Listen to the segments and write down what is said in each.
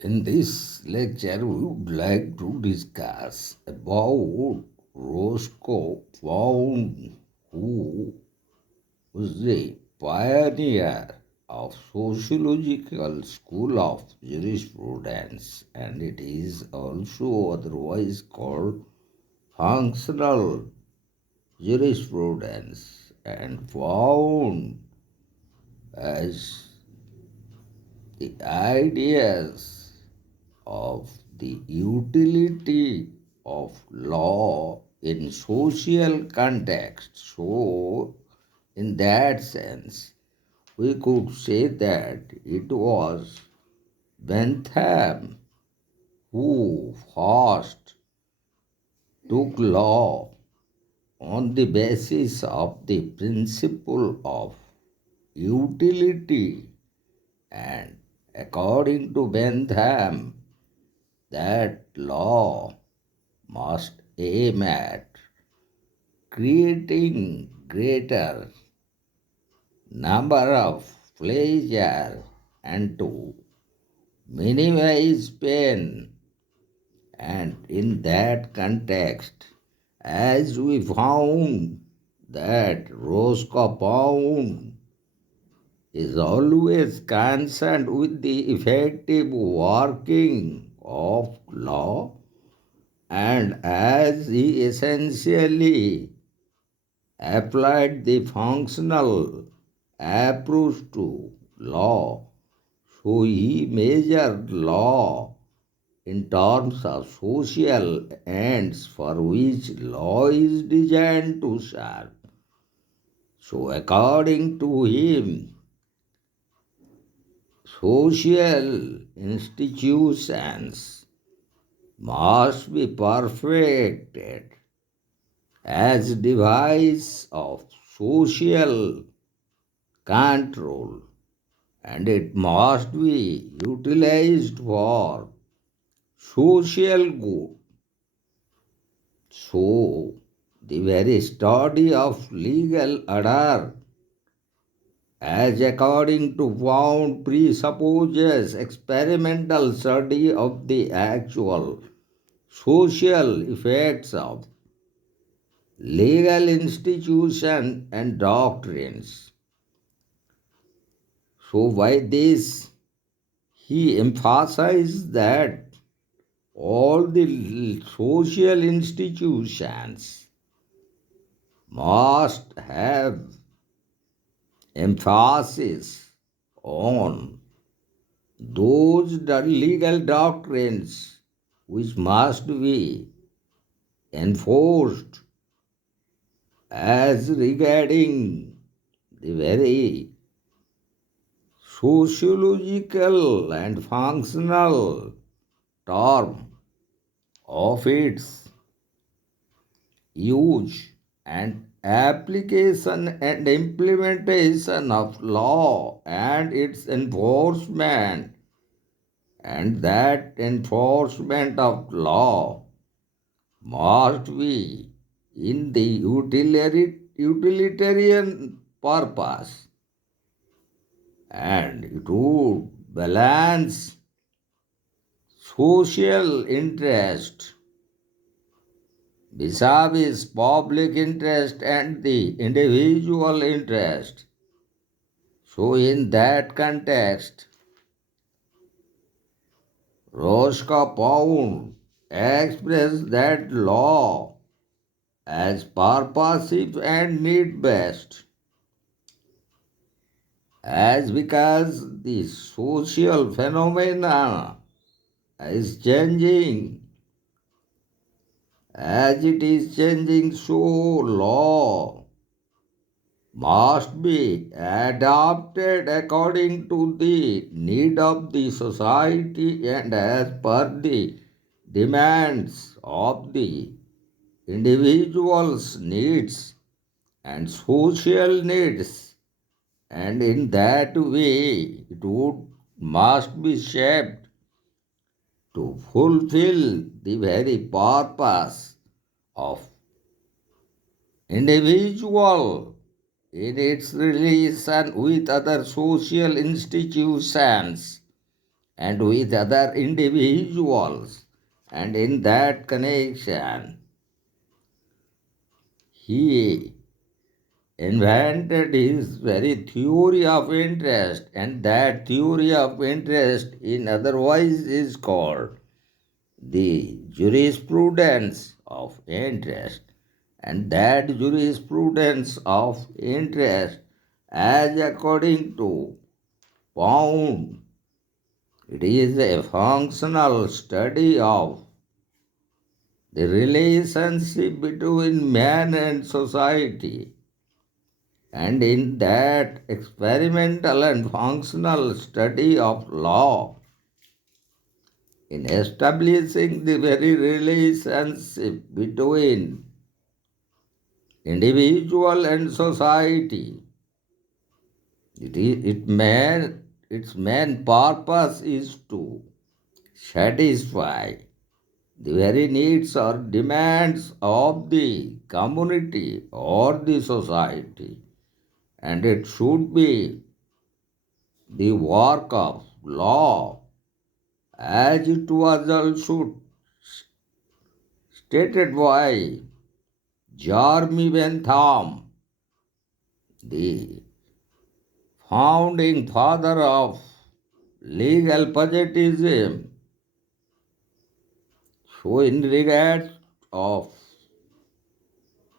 In this lecture, we would like to discuss about Roscoe found who was the pioneer of sociological school of jurisprudence, and it is also otherwise called functional jurisprudence, and found as the ideas of the utility of law in social context. So, in that sense, we could say that it was Bentham who first took law on the basis of the principle of utility, and according to Bentham, that law must aim at creating greater number of pleasure and to minimize pain. And in that context, as we found that Roscoe found is always concerned with the effective working of law, and as he essentially applied the functional approach to law, so he measured law in terms of social ends for which law is designed to serve. So, according to him, social institutions must be perfected as device of social control, and it must be utilized for social good. So, the very study of legal order, as according to Wound, presupposes experimental study of the actual social effects of legal institution and doctrines. So, by this, he emphasized that all the social institutions must have emphasis on those legal doctrines which must be enforced as regarding the very sociological and functional term of its use and application and implementation of law and its enforcement, and that enforcement of law must be in the utilitarian purpose, and it would balance social interest vis-a-vis public interest and the individual interest. So, in that context, Roscoe Pound expressed that law as purposive and need based, as because the social phenomena is changing. As it is changing, so law must be adapted according to the need of the society and as per the demands of the individual's needs and social needs, and in that way it would must be shaped to fulfill the very purpose of individual in its relation with other social institutions and with other individuals. And in that connection, he invented his very theory of interest, and that theory of interest in otherwise is called the jurisprudence of interest. And that jurisprudence of interest, as according to Pound, it is a functional study of the relationship between man and society. And in that experimental and functional study of law, in establishing the very relationship between individual and society, its main purpose is to satisfy the very needs or demands of the community or the society, and it should be the work of law as it was also stated by Jeremy Bentham, the founding father of legal positivism. So in regard of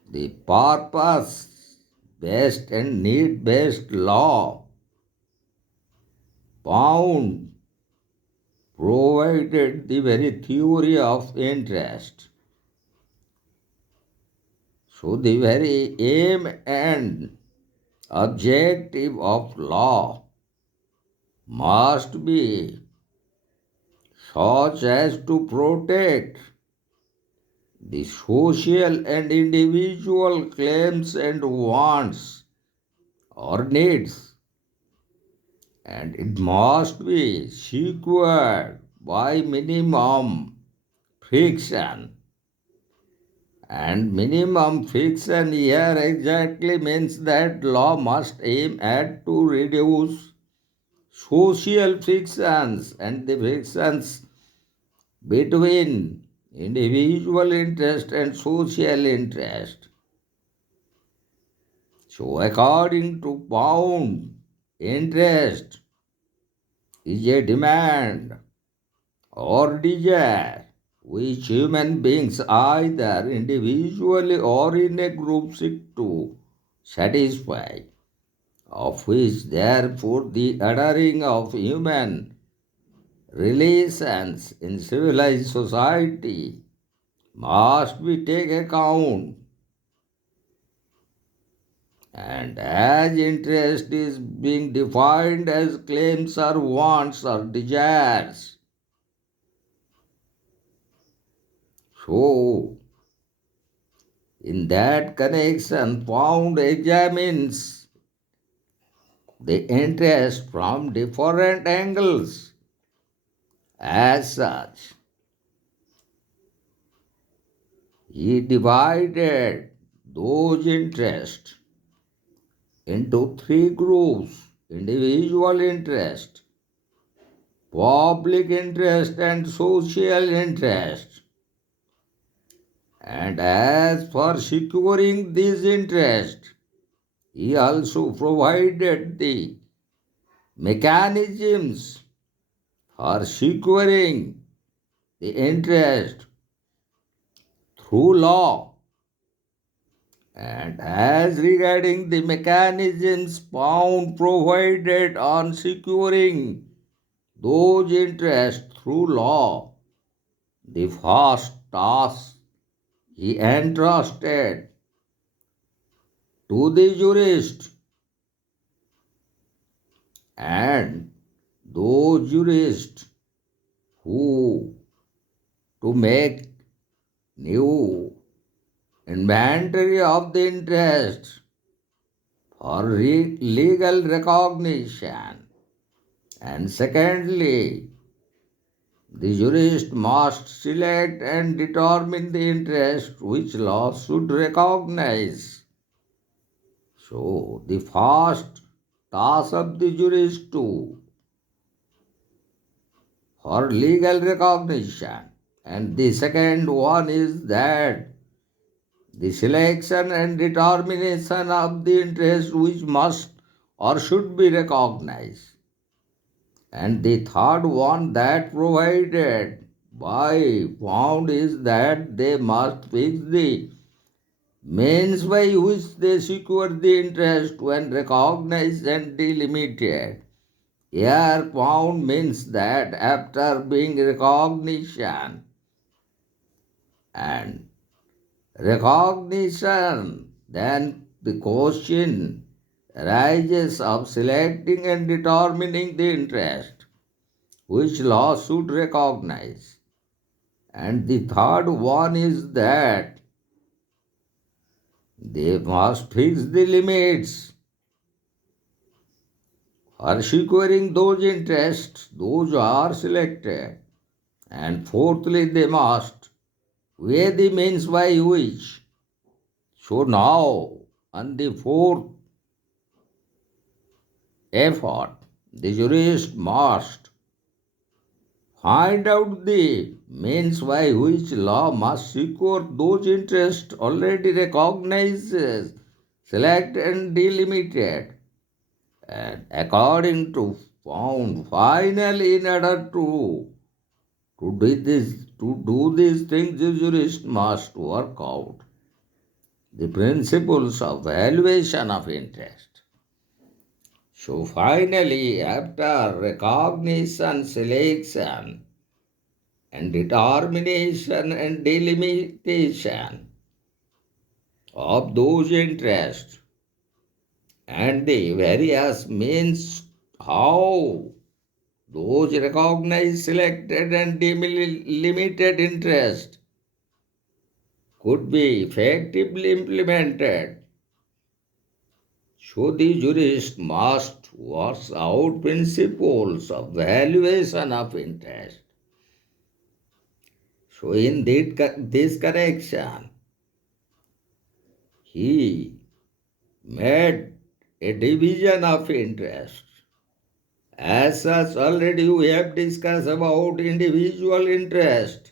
the purpose based and need based law, Pound provided the very theory of interest. So the very aim and objective of law must be such as to protect the social and individual claims and wants or needs, and it must be secured by minimum friction. And minimum friction here exactly means that law must aim at to reduce social frictions and the frictions between individual interest and social interest. So according to Pound, interest is a demand or desire which human beings either individually or in a group seek to satisfy, of which therefore the ordering of human relations in civilized society must be take account. And as interest is being defined as claims or wants or desires, so in that connection, Pound examines the interest from different angles. As such, he divided those interests into three groups: individual interest, public interest, and social interest. And as for securing these interests, he also provided the mechanisms for securing the interest through law. And as regarding the mechanisms Pound provided on securing those interests through law, the first task he entrusted to the jurist, and those jurists who to make new inventory of the interest for legal recognition. And secondly, the jurist must select and determine the interest which law should recognize. So, the first task of the jurist to or legal recognition. And the second one is that the selection and determination of the interest which must or should be recognized. And the third one that provided by found is that they must fix the means by which they secure the interest when recognized and delimited. Here found means that after being recognition and recognition, then the question arises of selecting and determining the interest which law should recognize. And the third one is that they must fix the limits for securing those interests, those are selected. And fourthly, they must weigh the means by which. So now, on the fourth effort, the jurist must find out the means by which law must secure those interests already recognized, select and delimited, and according to found finally in order to do these things the jurist must work out the principles of valuation of interest. So finally, after recognition, selection, and determination and delimitation of those interests and the various means how those recognized, selected, and delimited interests could be effectively implemented. So the jurist must work out principles of valuation of interest. So in this connection, he made a division of interest. As such, already we have discussed about individual interest,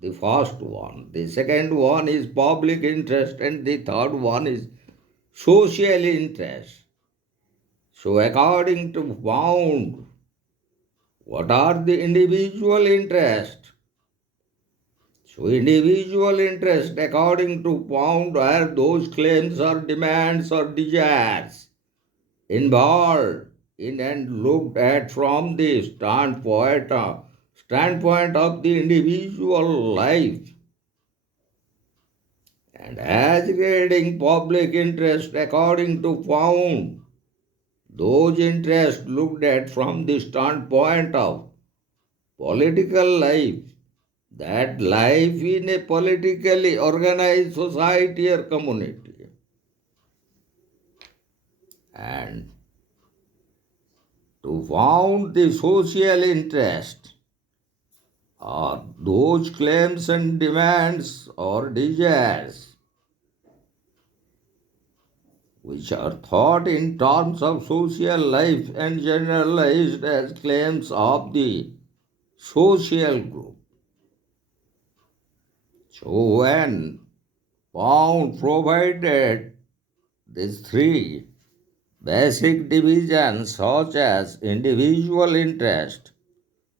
the first one. The second one is public interest, and the third one is social interest. So, according to Pound, what are the individual interests? So, individual interest, according to Pound, are those claims or demands or desires involved in and looked at from the standpoint of the individual life. And as regarding public interest, according to Pound, those interests looked at from the standpoint of political life, that life in a politically organized society or community. And to found the social interest or those claims and demands or desires which are thought in terms of social life and generalized as claims of the social group. So when Pound provided these three basic divisions such as individual interest,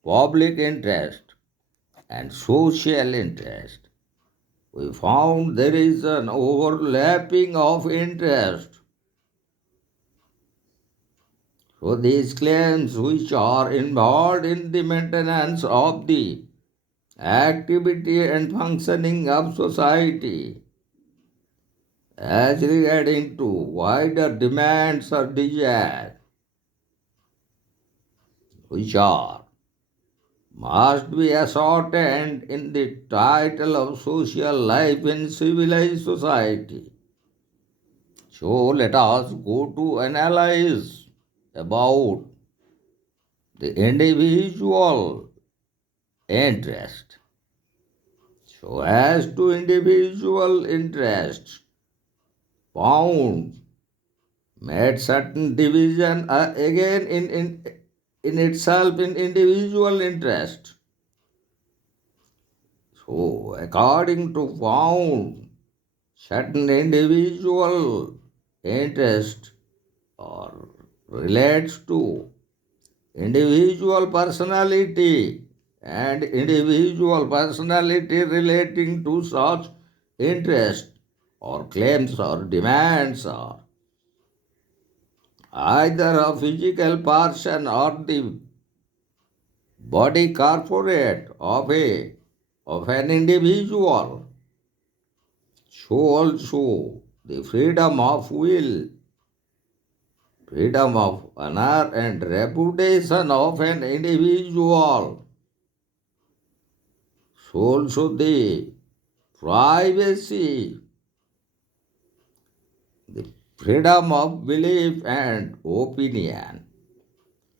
public interest, and social interest, we found there is an overlapping of interest. So these claims which are involved in the maintenance of the activity and functioning of society as regarding to wider demands or desires which are must be ascertained in the title of social life in civilized society. So let us go to analyze about the individual interest. So as to individual interests, Pound made certain division again in in itself in individual interest. So, according to found, certain individual interest or relates to individual personality, and individual personality relating to such interest or claims or demands are either a physical person or the body corporate of an individual. So also the freedom of will, freedom of honor and reputation of an individual. So also the privacy, the freedom of belief and opinion.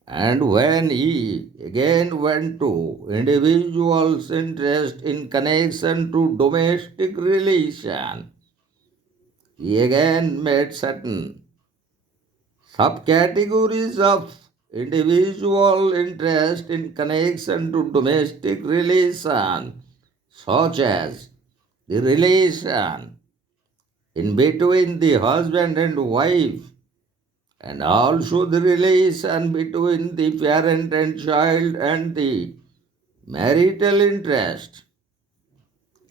And when he again went to individuals' interest in connection to domestic relation, he again made certain subcategories of individual interest in connection to domestic relation, such as the relation in between the husband and wife, and also the relation between the parent and child and the marital interest.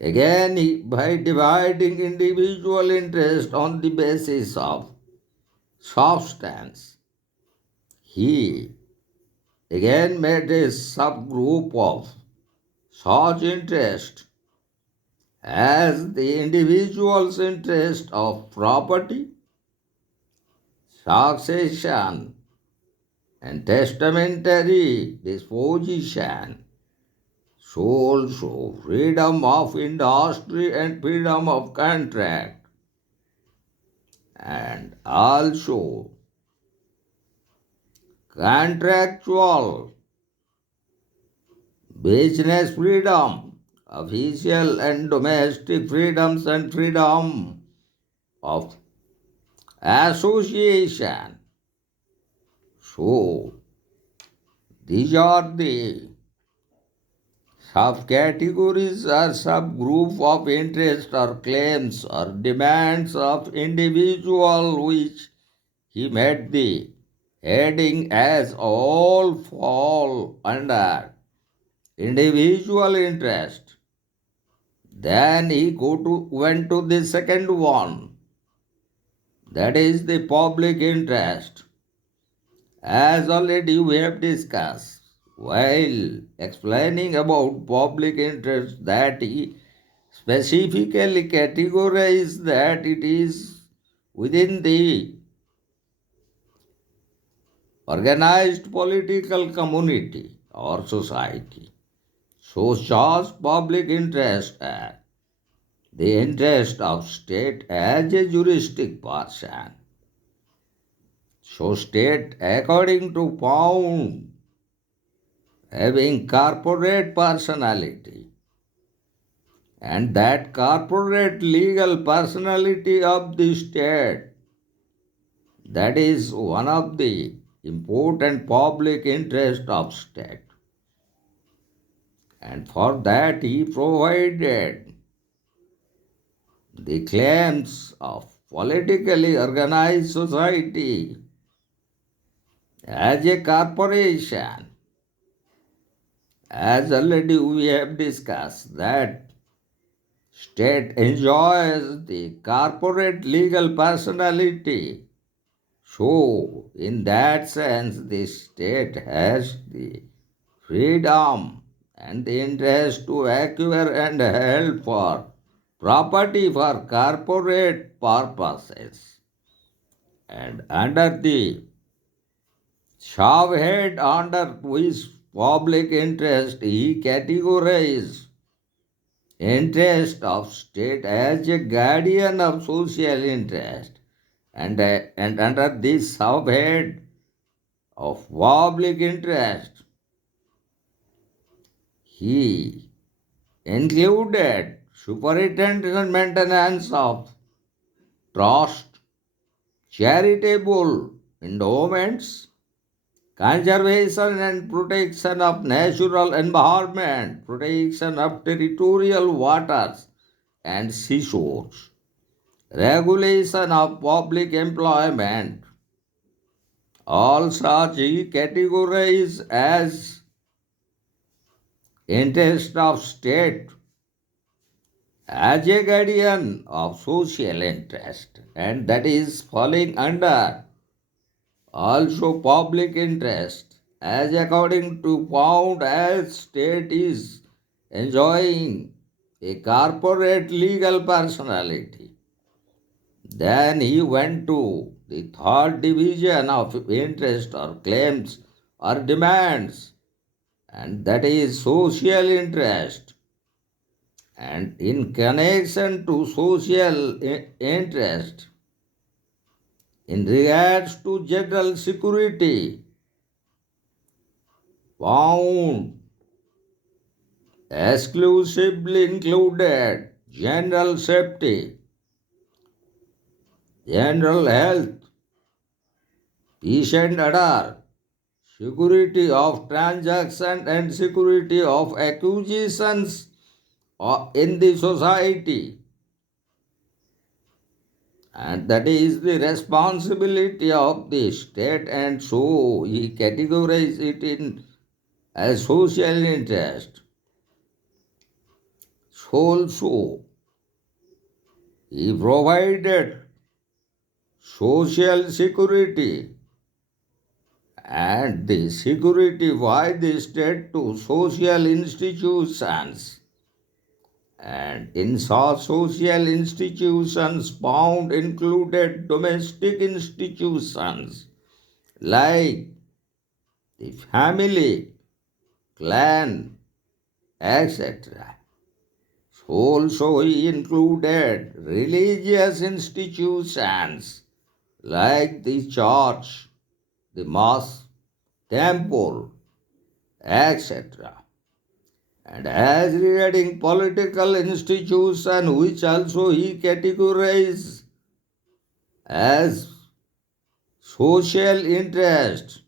Again, by dividing individual interest on the basis of substance, he again made a subgroup of such interest as the individual's interest of property, succession, and testamentary disposition. So also freedom of industry and freedom of contract, and also contractual business freedom, official and domestic freedoms, and freedom of association. So these are the subcategories or subgroup of interest or claims or demands of individual which he made the heading as all fall under individual interest. Then he went to the second one, that is the public interest. As already we have discussed while explaining about public interest, that he specifically categorized that it is within the organized political community or society. So such public interest as the interest of state as a juristic person. So state according to Pound having corporate personality, and that corporate legal personality of the state, that is one of the important public interest of state. And for that he provided the claims of politically organized society as a corporation. As already we have discussed, that state enjoys the corporate legal personality. So, in that sense, the state has the freedom and the interest to acquire and hold for property for corporate purposes. And under the subhead under which public interest, he categorized interest of state as a guardian of social interest, and under this subhead of public interest, he included superintendence and maintenance of trust, charitable endowments, conservation and protection of natural environment, protection of territorial waters and seashores, regulation of public employment. All such he categorized as interest of state as a guardian of social interest, and that is falling under also public interest, as according to found as state is enjoying a corporate legal personality. Then he went to the third division of interest or claims or demands, and that is social interest. And in connection to social interest, in regards to general security, found exclusively included general safety, general health, peace and order, security of transaction and security of acquisitions in the society. And that is the responsibility of the state, and so he categorized it in as social interest. So also he provided social security, and the security by the state to social institutions. And in such social institutions found included domestic institutions like the family, clan, etc. Also, he included religious institutions like the church, the mosque, temple, etc. And as regarding political institution, which also he categorized as social interest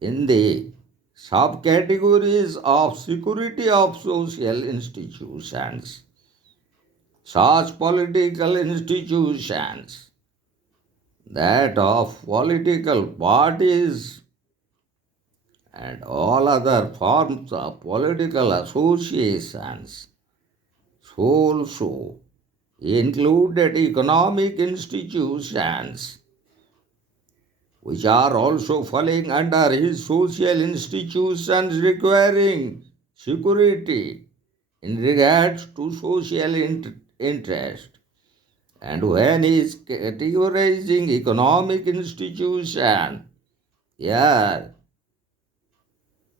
in the subcategories of security of social institutions, such political institutions, that of political parties and all other forms of political associations. So also included economic institutions, which are also falling under his social institutions requiring security in regards to social interest. And when he is categorizing economic institution, yeah,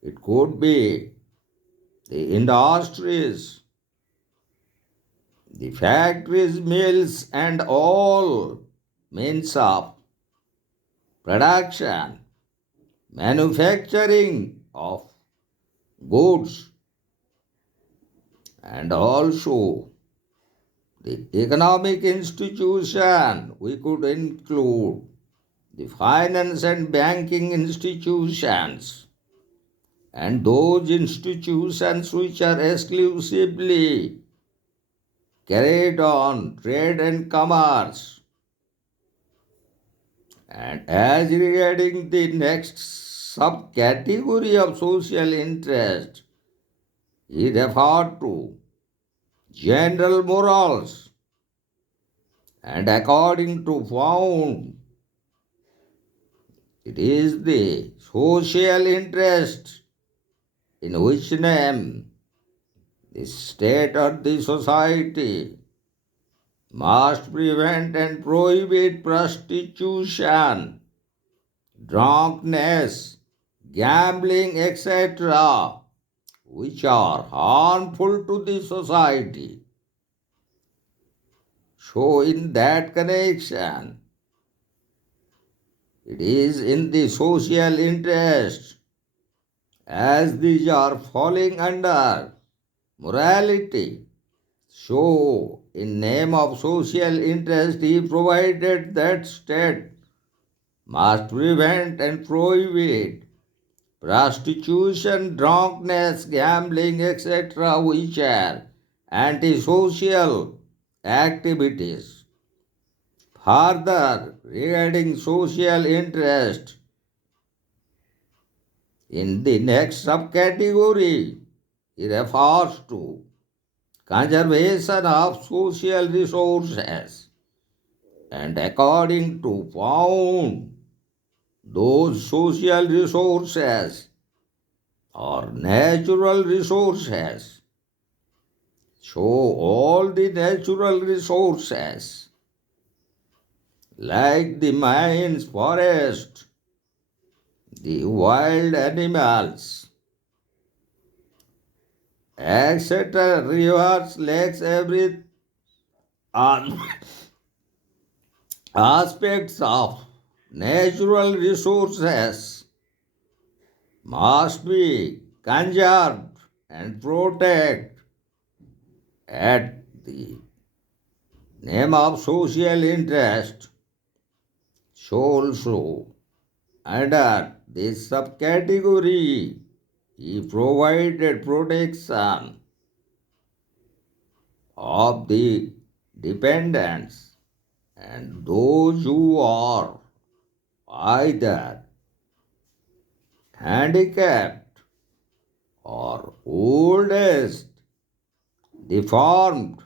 it could be the industries, the factories, mills, and all means of production, manufacturing of goods, and also the economic institution. We could include the finance and banking institutions, and those institutions which are exclusively carried on trade and commerce. And as regarding the next subcategory of social interest, he referred to general morals, and according to found, it is the social interest in which name the state or the society must prevent and prohibit prostitution, drunkenness, gambling, etc., which are harmful to the society. So, in that connection, it is in the social interest, as these are falling under morality. So, in name of social interest, he provided that state must prevent and prohibit prostitution, drunkenness, gambling, etc., which are antisocial activities. Further, regarding social interest, in the next subcategory, it refers to conservation of social resources, and according to found, those social resources or natural resources. So all the natural resources like the mines, forest, the wild animals, etc., rivers, lakes, every aspects of natural resources must be conserved and protected at the name of social interest. So also under this subcategory he provided protection of the dependents and those who are either handicapped or oldest, deformed,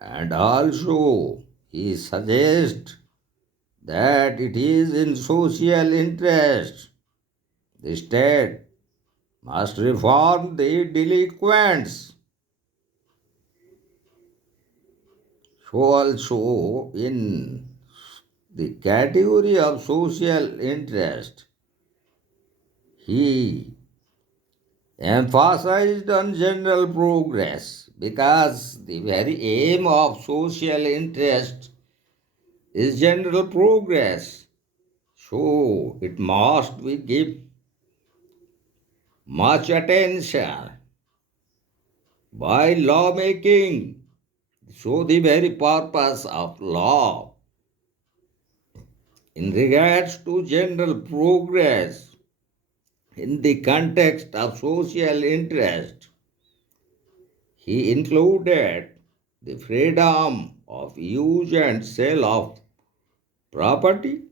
and also he suggests that it is in social interest the state must reform the delinquents. So also in the category of social interest, he emphasized on general progress because the very aim of social interest is general progress. So it must be give much attention by lawmaking. So the very purpose of law in regards to general progress in the context of social interest, he included the freedom of use and sale of property,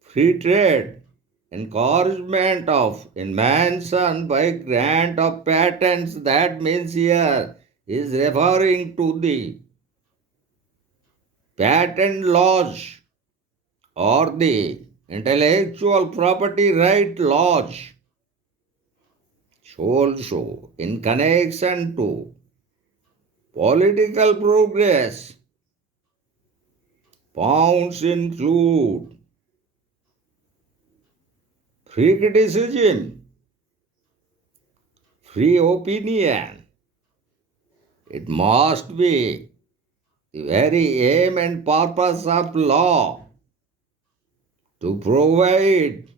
free trade, encouragement of invention by grant of patents. That means here is referring to the patent laws or the intellectual property right laws. So also in connection to political progress, points include free criticism, free opinion. It must be the very aim and purpose of law to provide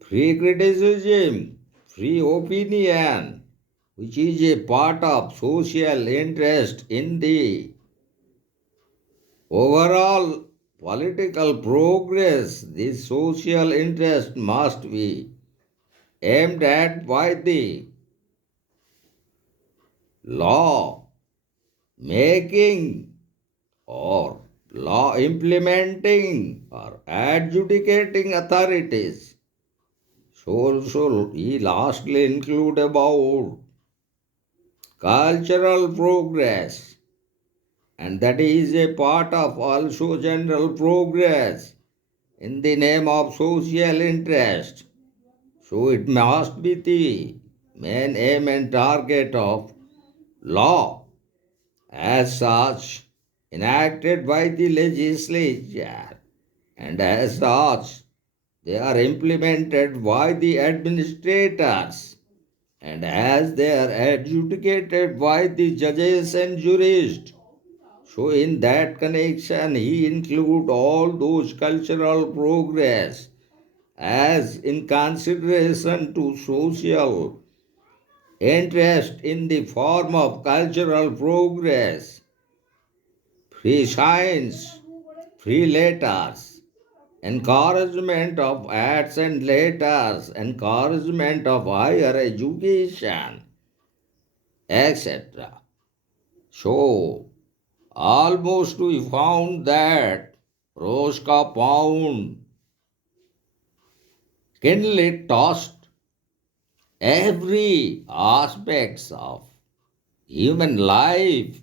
free criticism, free opinion, which is a part of social interest in the overall political progress. This social interest must be aimed at by the law making or law implementing or adjudicating authorities. So he lastly include about cultural progress, and that is a part of also general progress in the name of social interest. So it must be the main aim and target of law as such enacted by the legislature, and as such they are implemented by the administrators, and as they are adjudicated by the judges and jurists. So in that connection he include all those cultural progress as in consideration to social interest in the form of cultural progress, free science, free letters, encouragement of arts and letters, encouragement of higher education, etc. So, almost we found that Roscoe found keenly touched every aspects of human life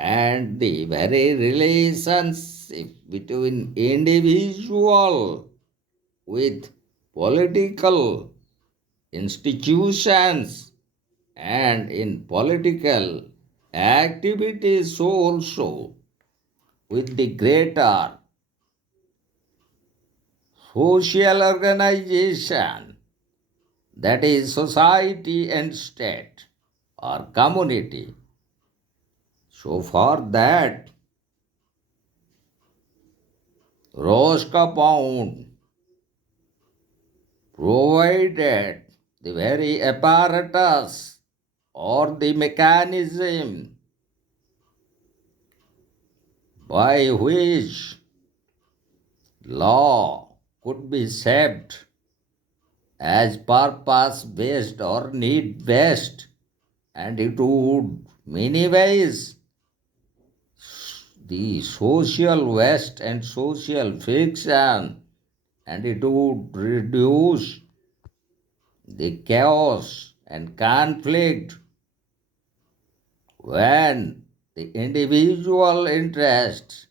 and the very relationship between individual with political institutions and in political activities also with the greater social organization, that is society and state or community. So for that, Roscoe provided the very apparatus or the mechanism by which law could be shaped as purpose based or need based, and it would minimize the social waste and social friction, and it would reduce the chaos and conflict when the individual interest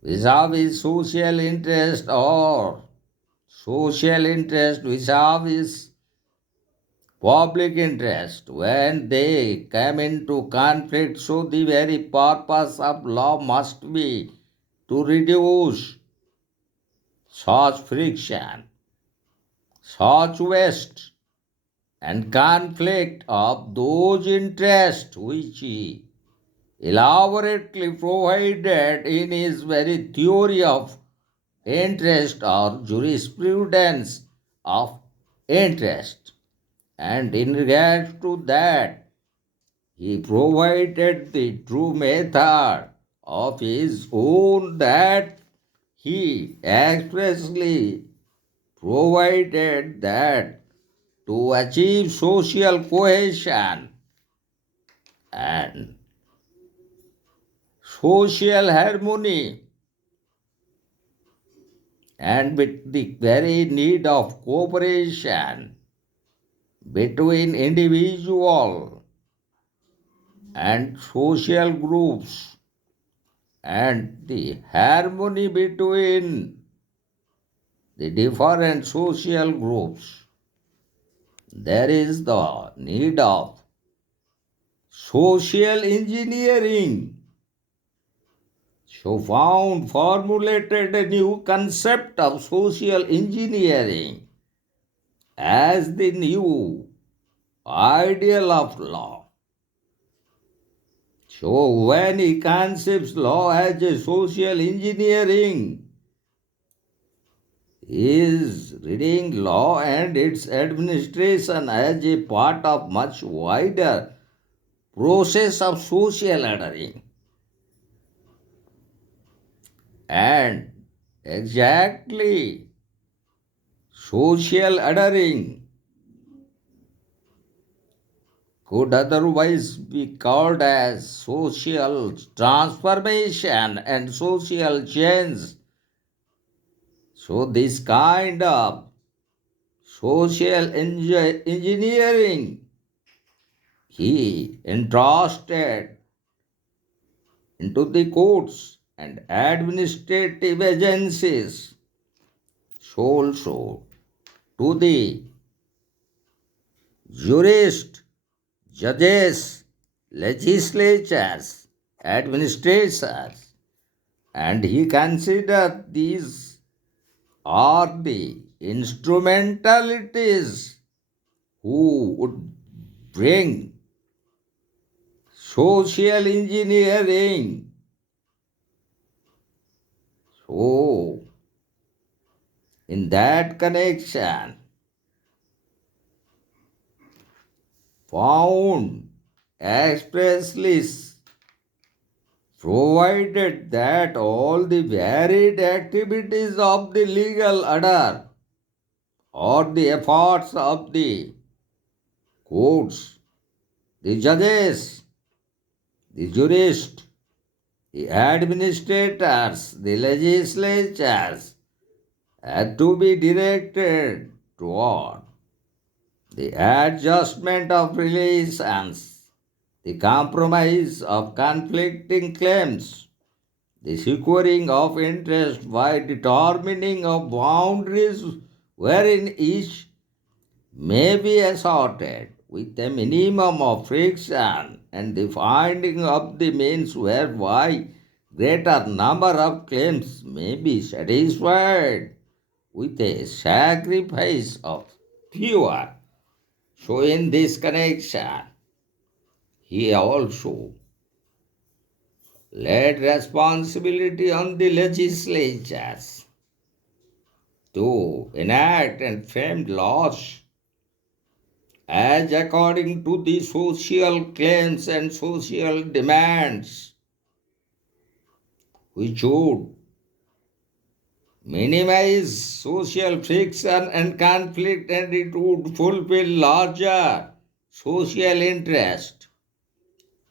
vis-a-vis social interest or social interest vis-a-vis public interest, when they come into conflict. So the very purpose of law must be to reduce such friction, such waste and conflict of those interests which he elaborately provided in his very theory of interest or jurisprudence of interest. And in regard to that, he provided the true method of his own, that he expressly provided that to achieve social cohesion and social harmony, and with the very need of cooperation between individual and social groups, and the harmony between the different social groups, there is the need of social engineering. So found formulated a new concept of social engineering as the new ideal of law. So when he conceives law as a social engineering, he is reading law and its administration as a part of much wider process of social ordering. And exactly, social ordering could otherwise be called as social transformation and social change. So this kind of social engineering he entrusted into the courts and administrative agencies, so also to the jurists, judges, legislatures, administrators, and he considered these are the instrumentalities who would bring social engineering. So, in that connection, found expressly provided that all the varied activities of the legal order or the efforts of the courts, the judges, the jurists, the administrators, the legislatures had to be directed toward the adjustment of relations, the compromise of conflicting claims, the securing of interest by determining of boundaries wherein each may be assorted with a minimum of friction and the finding of the means whereby greater number of claims may be satisfied with a sacrifice of fewer. So in this connection, he also laid responsibility on the legislatures to enact and frame laws as according to the social claims and social demands, which would minimize social friction and conflict, and it would fulfill larger social interest.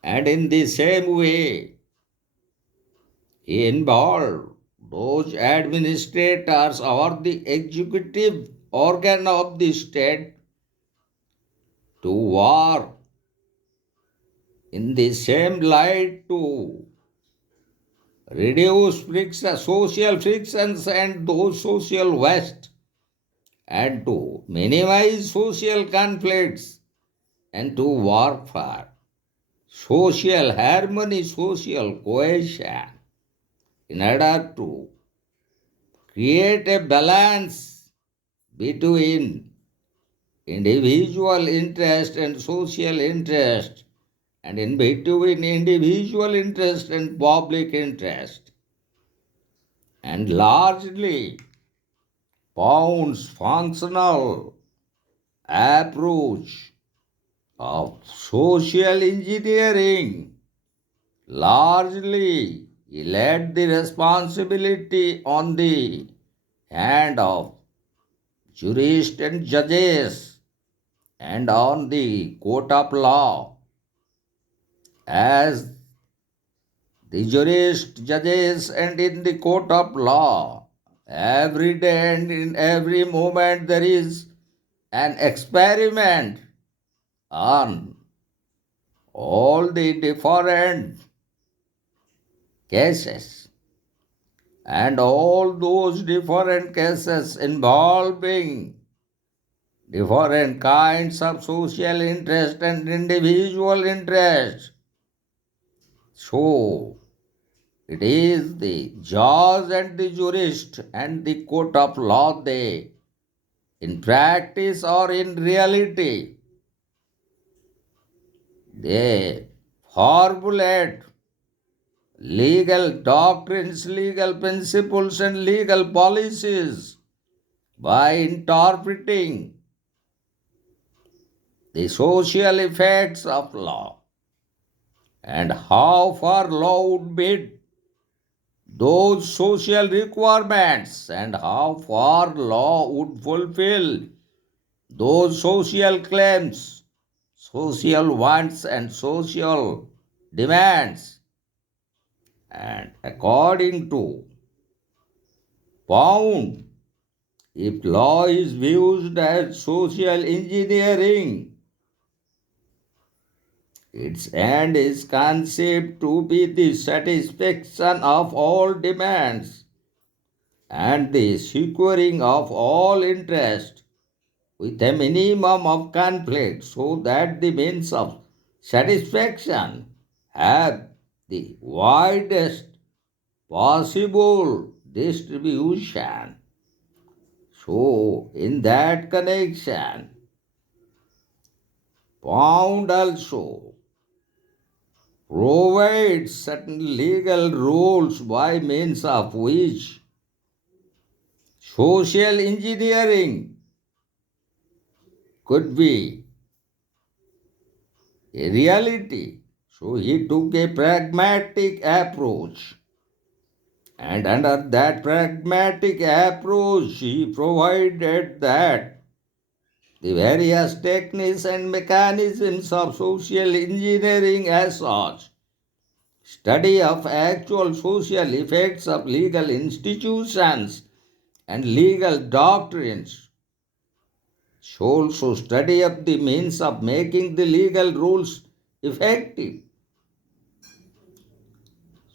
And in the same way, he involved those administrators or the executive organ of the state to work in the same light to reduce friction, social frictions and those social waste, and to minimize social conflicts, and to work for social harmony, social cohesion, in order to create a balance between individual interest and social interest, and in between individual interest and public interest, and largely Pound's functional approach of social engineering largely he laid the responsibility on the hand of jurists and judges and on the court of law, as the jurists, judges, and in the court of law. Every day and in every moment there is an experiment on all the different cases, and all those different cases involving different kinds of social interest and individual interest. So, it is the judge and the jurist and the court of law, they, in practice or in reality, they formulate legal doctrines, legal principles, and legal policies by interpreting the social effects of law and how far law would meet those social requirements and how far law would fulfill those social claims, social wants, and social demands. And according to Pound, if law is viewed as social engineering, its end is conceived to be the satisfaction of all demands and the securing of all interest with a minimum of conflict, so that the means of satisfaction have the widest possible distribution. So, in that connection, Pound also provides certain legal rules by means of which social engineering could be a reality. So he took a pragmatic approach. And under that pragmatic approach, he provided that the various techniques and mechanisms of social engineering as such, study of actual social effects of legal institutions and legal doctrines, should also study of the means of making the legal rules effective,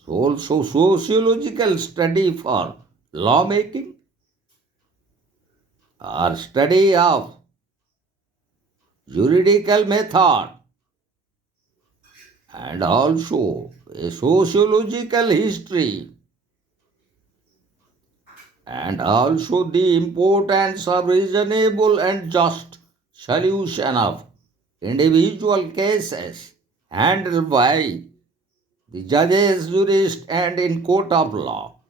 so also sociological study for lawmaking or study of juridical method, and also a sociological history, and also the importance of reasonable and just solution of individual cases handled by the judges, jurists, and in court of law.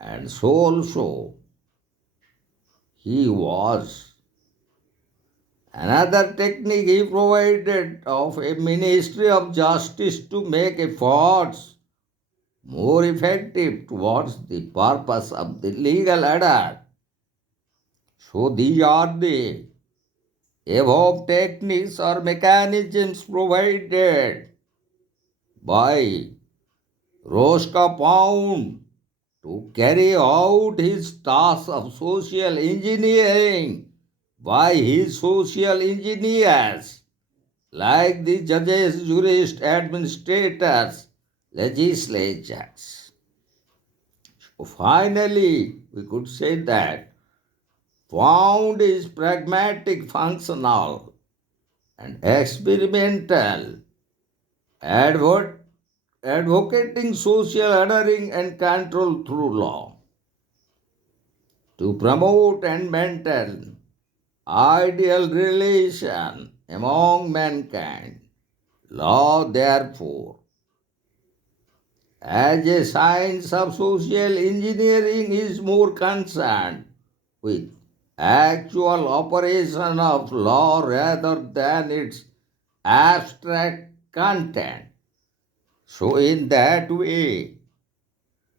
And so also he was another technique he provided of a ministry of justice to make efforts more effective towards the purpose of the legal order. So these are the above techniques or mechanisms provided by Roscoe found to carry out his task of social engineering by his social engineers like the judges, jurists, administrators, legislatures. So finally, we could say that found is pragmatic, functional, and experimental, advert, advocating social ordering and control through law to promote and maintain ideal relation among mankind. Law, therefore, as a science of social engineering, is more concerned with actual operation of law rather than its abstract content. So, in that way,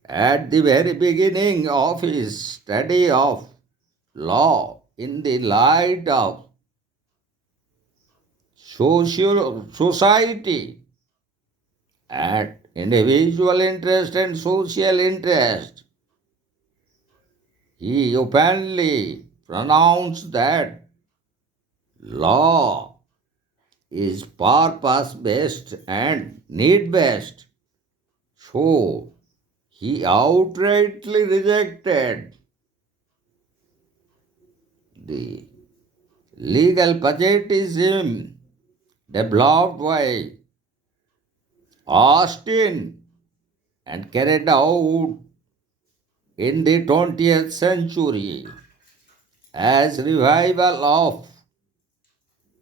at the very beginning of his study of law in the light of society and individual interest and social interest, he openly pronounced that law is purpose based and need based. So he outrightly rejected the legal patriotism developed by Austin and carried out in the 20th century as revival of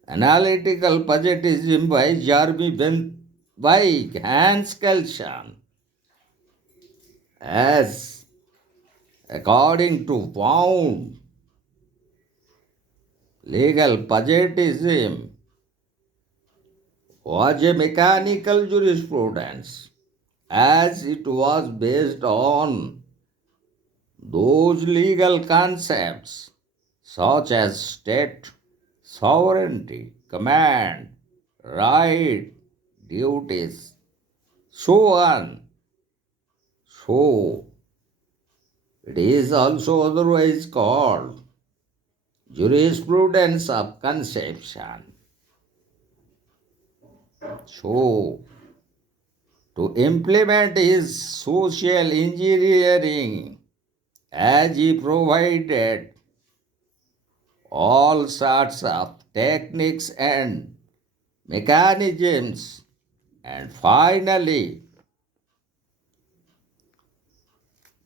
analytical patriotism by Jeremy by Hans Kelsen, as according to Pound, legal patriotism was a mechanical jurisprudence as it was based on those legal concepts such as state sovereignty, command, right, duties, so on. So, it is also otherwise called jurisprudence of conception. So, to implement his social engineering, as he provided all sorts of techniques and mechanisms, and finally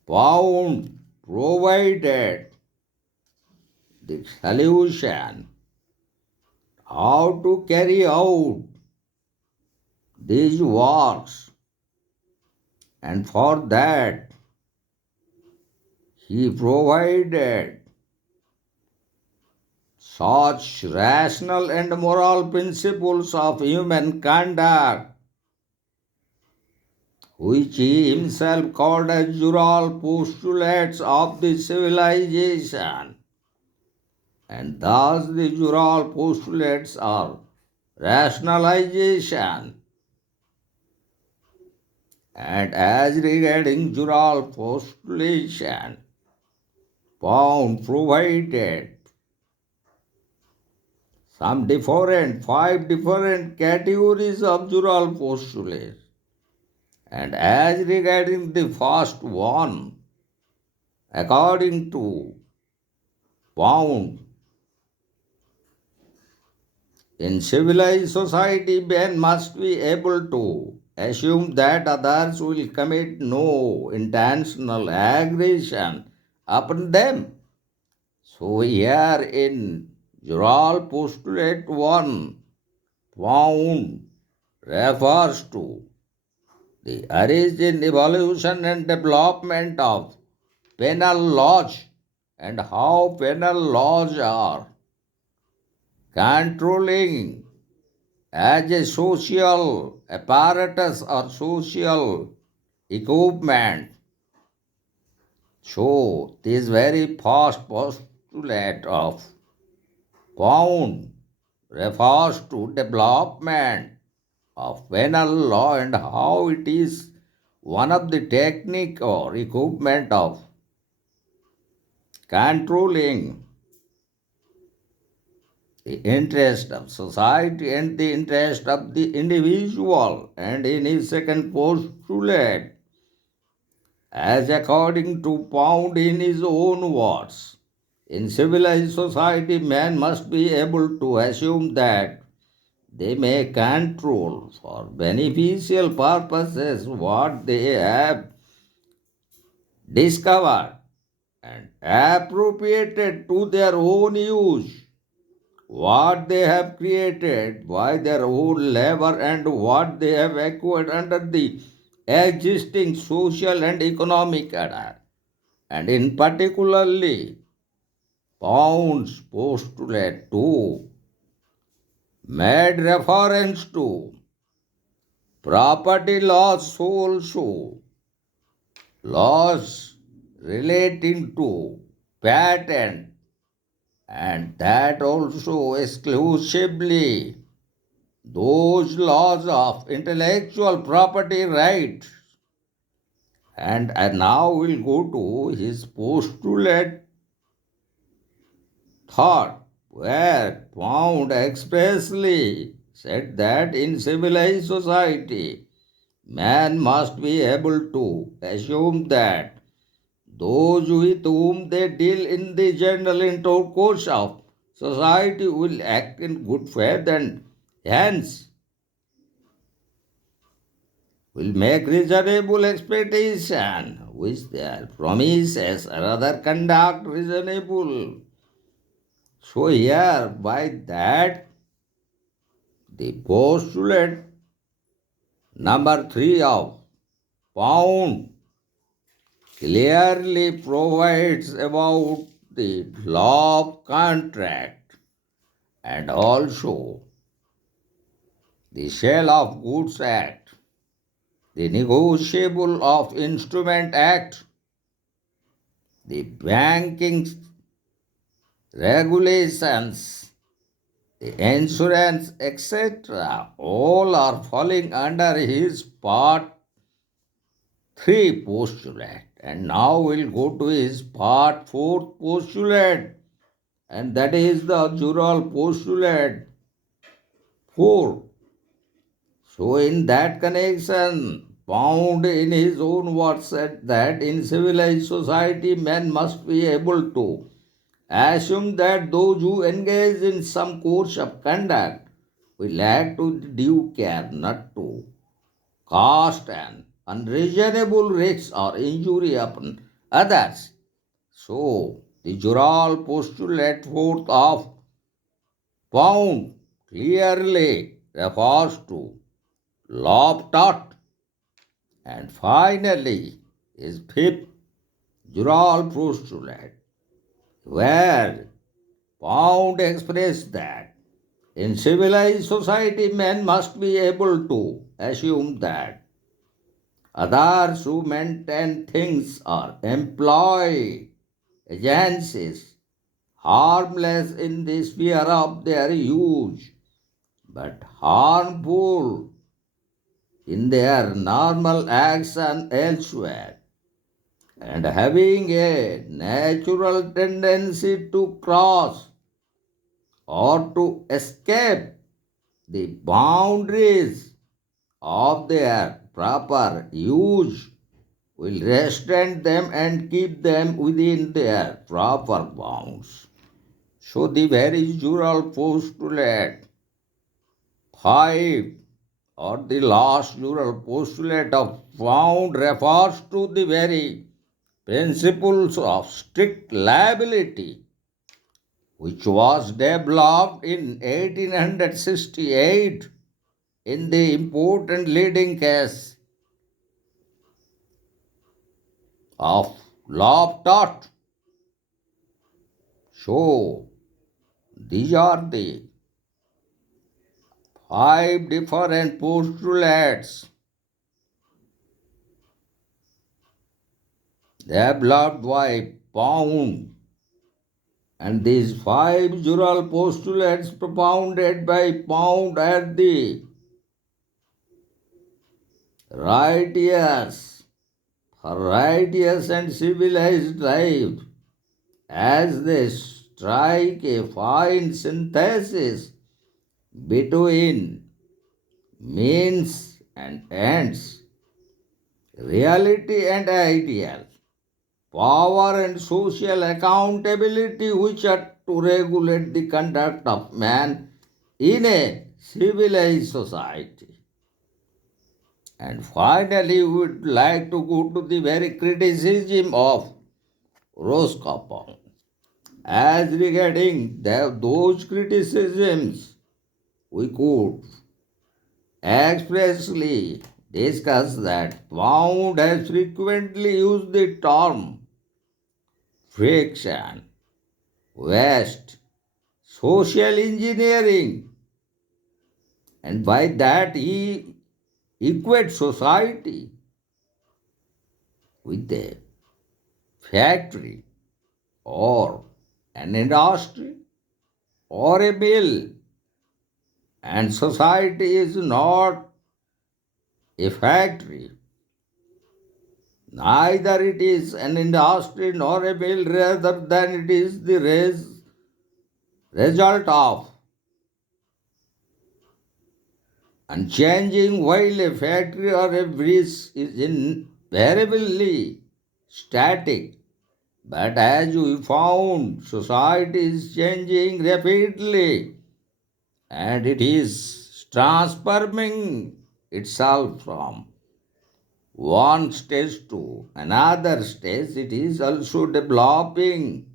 found provided the solution how to carry out these works, and for that he provided such rational and moral principles of human conduct which he himself called as jural postulates of the civilization. And thus the jural postulates are rationalization. And as regarding jural postulation, Pound provided five different categories of jural postulates. And as regarding the first one, according to Pound, in civilized society, man must be able to assume that others will commit no intentional aggression upon them. So here in Jural postulate 1, Pound refers to the origin, evolution and development of penal laws and how penal laws are controlling as a social apparatus or social equipment. So this very first postulate of Pound refers to development of penal law and how it is one of the technique or equipment of controlling the interest of society and the interest of the individual. And in his second postulate, as according to Pound in his own words, in civilized society, man must be able to assume that they may control for beneficial purposes what they have discovered and appropriated to their own use, what they have created by their own labor and what they have acquired under the existing social and economic order. And in particularly, Pound's postulate 2 made reference to property laws also, laws relating to patent, and that also exclusively those laws of intellectual property rights. And now we'll go to his postulate thought, where Pound expressly said that in civilized society, man must be able to assume that those with whom they deal in the general intercourse of society will act in good faith and hence will make reasonable expectation which their promises or other conduct reasonable. So here by that the postulate number 3 of Pound clearly provides about the law of contract and also the Sale of Goods Act, the Negotiable of Instrument Act, the banking regulations, the insurance, etc., all are falling under his part 3 postulate. And now we'll go to his part 4 postulate, and that is the jural postulate 4. So, in that connection, Pound in his own words said that in civilized society, man must be able to assume that those who engage in some course of conduct will act with due care not to cast an unreasonable risk or injury upon others. So, the jural postulate forth of Pound clearly refers to law of tort. And finally, his fifth jural postulate, where Pound expressed that in civilized society, man must be able to assume that Others who maintain things or employ agencies harmless in the sphere of their use, but harmful in their normal action elsewhere, and having a natural tendency to cross or to escape the boundaries of their proper use will restrain them and keep them within their proper bounds. So the very usual postulate 5 or the last usual postulate of found refers to the very principles of strict liability which was developed in 1868 in the important leading case of law tort. So, these are the 5 different postulates developed by Pound, and these 5 usual postulates propounded by Pound are the righteous, righteous and civilized life, as they strike a fine synthesis between means and ends, reality and ideal, power and social accountability which are to regulate the conduct of man in a civilized society. And finally, we would like to go to the very criticism of Roscoe. As regarding those criticisms, we could expressly discuss that Pound has frequently used the term friction, waste, social engineering, and by that he equates society with a factory or an industry or a mill, and society is not a factory. Neither it is an industry nor a mill, rather than it is the result of unchanging, while a factory or a bridge is invariably static. But as we found, society is changing rapidly and it is transforming itself from one stage to another stage. It is also developing,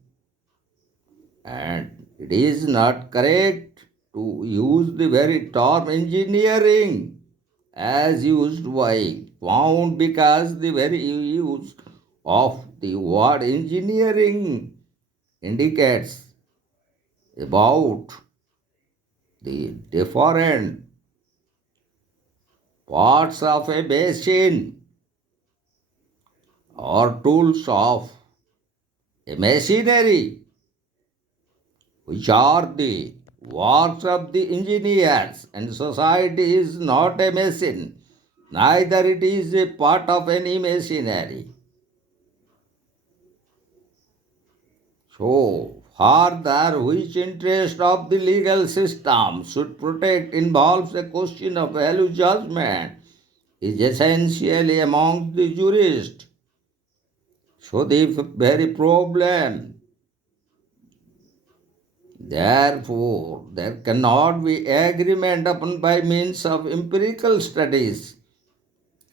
and it is not correct to use the very term engineering as used by Pound, because the very use of the word engineering indicates about the different parts of a machine or tools of a machinery, which are the works of the engineers, and society is not a machine, neither it is a part of any machinery. So, further, which interest of the legal system should protect involves a question of value judgment, is essentially among the jurists. So, the very problem, therefore, there cannot be agreement upon by means of empirical studies,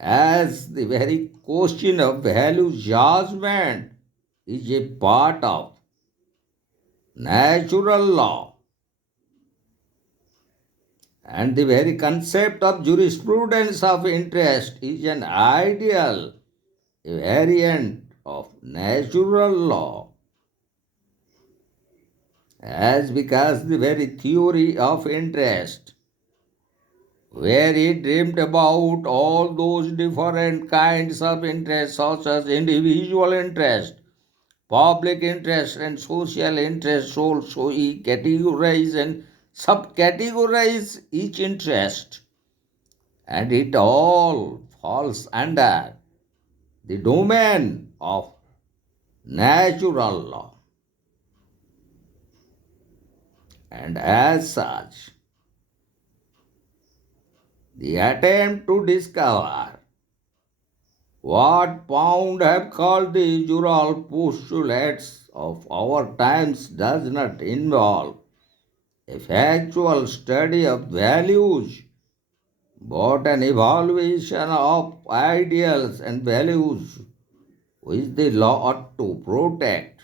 as the very question of value judgment is a part of natural law, and the very concept of jurisprudence of interest is an ideal, a variant of natural law, as because the very theory of interest where he dreamed about all those different kinds of interest, such as individual interest, public interest, and social interest. Also, he categorized and subcategorized each interest, and it all falls under the domain of natural law. And as such, the attempt to discover what Pound have called the usual postulates of our times does not involve a factual study of values, but an evaluation of ideals and values which the law ought to protect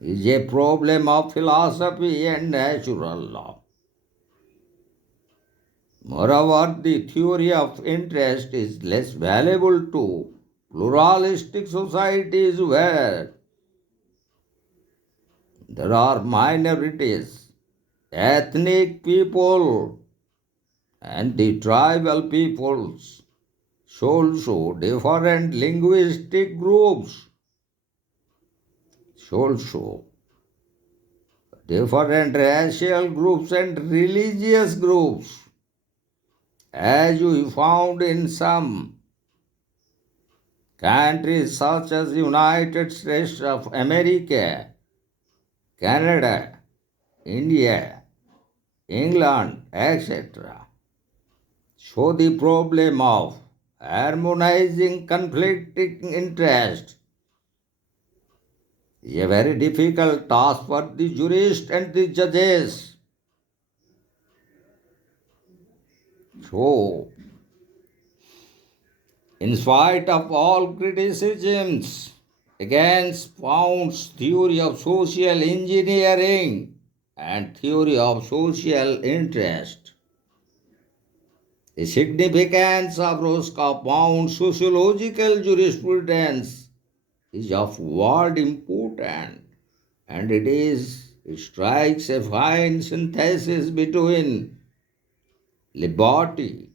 is a problem of philosophy and natural law. Moreover, the theory of interest is less valuable to pluralistic societies where there are minorities, ethnic people, and the tribal peoples, also different linguistic groups, also different racial groups and religious groups, as we found in some countries such as United States of America, Canada, India, England, etc. So the problem of harmonizing conflicting interests is a very difficult task for the jurists and the judges. So, in spite of all criticisms against Pound's theory of social engineering and theory of social interest, the significance of Roscoe Pound's sociological jurisprudence is of world importance, and it strikes a fine synthesis between liberty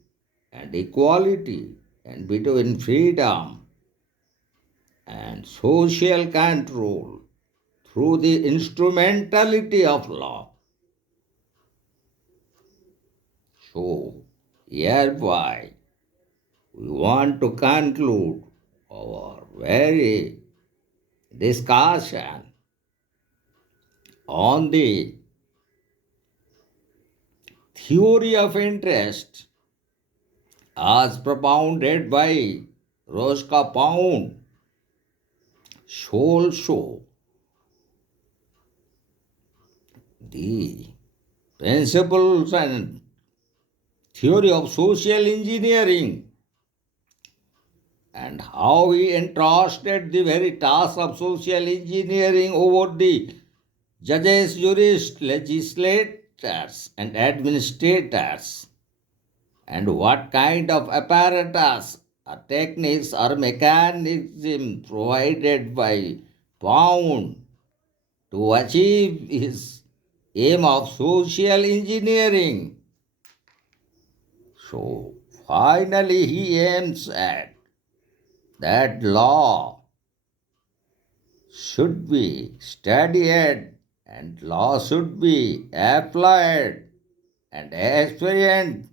and equality, and between freedom and social control through the instrumentality of law. So, hereby we want to conclude our very discussion on the theory of interest as propounded by Roscoe Pound. Also, the principles and theory of social engineering and how he entrusted the very task of social engineering over the judges, jurists, legislators, and administrators, and what kind of apparatus or techniques or mechanism provided by Pound to achieve his aim of social engineering. So finally he aims at that law should be studied and law should be applied and experienced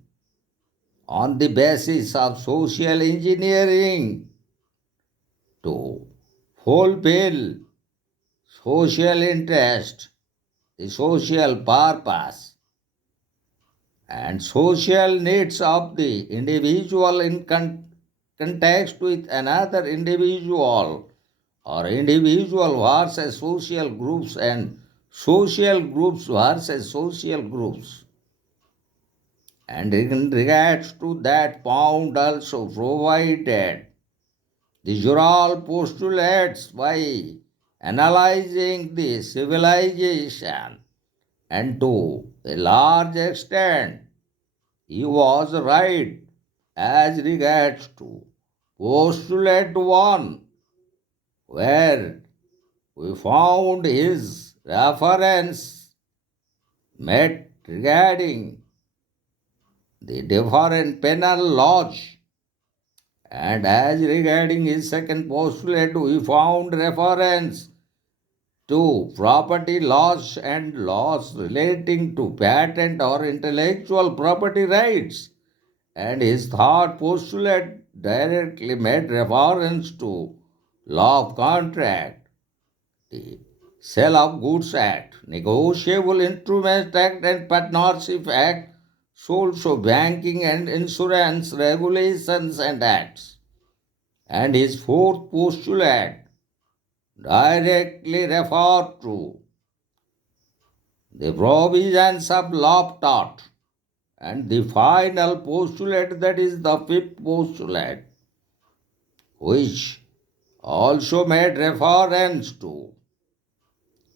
on the basis of social engineering to fulfill social interest, the social purpose, and social needs of the individual in context with another individual or individual versus social groups and social groups versus social groups. And in regards to that, Pound also provided the usual postulates by analyzing the civilization, and to a large extent he was right as regards to postulate 1, where we found his reference met regarding the different penal laws. And as regarding his second postulate, we found reference to property laws and laws relating to patent or intellectual property rights. And his third postulate directly made reference to law of contract, the Sale of Goods Act, Negotiable Instruments Act, and Partnership Act, also banking and insurance regulations and acts. And his fourth postulate directly referred to the provisions of law taught. And the final postulate, that is the fifth postulate, which also made reference to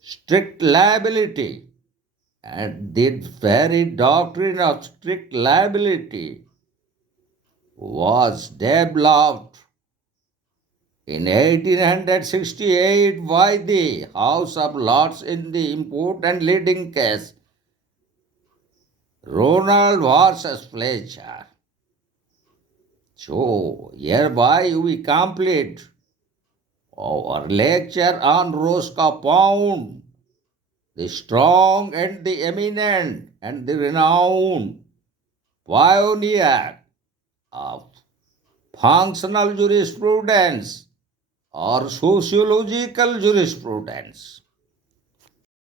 strict liability. And the very doctrine of strict liability was developed in 1868 by the House of Lords in the important leading case Ronald versus Fletcher. So, hereby we complete our lecture on Roscoe Pound, the strong and the eminent and the renowned pioneer of functional jurisprudence or sociological jurisprudence.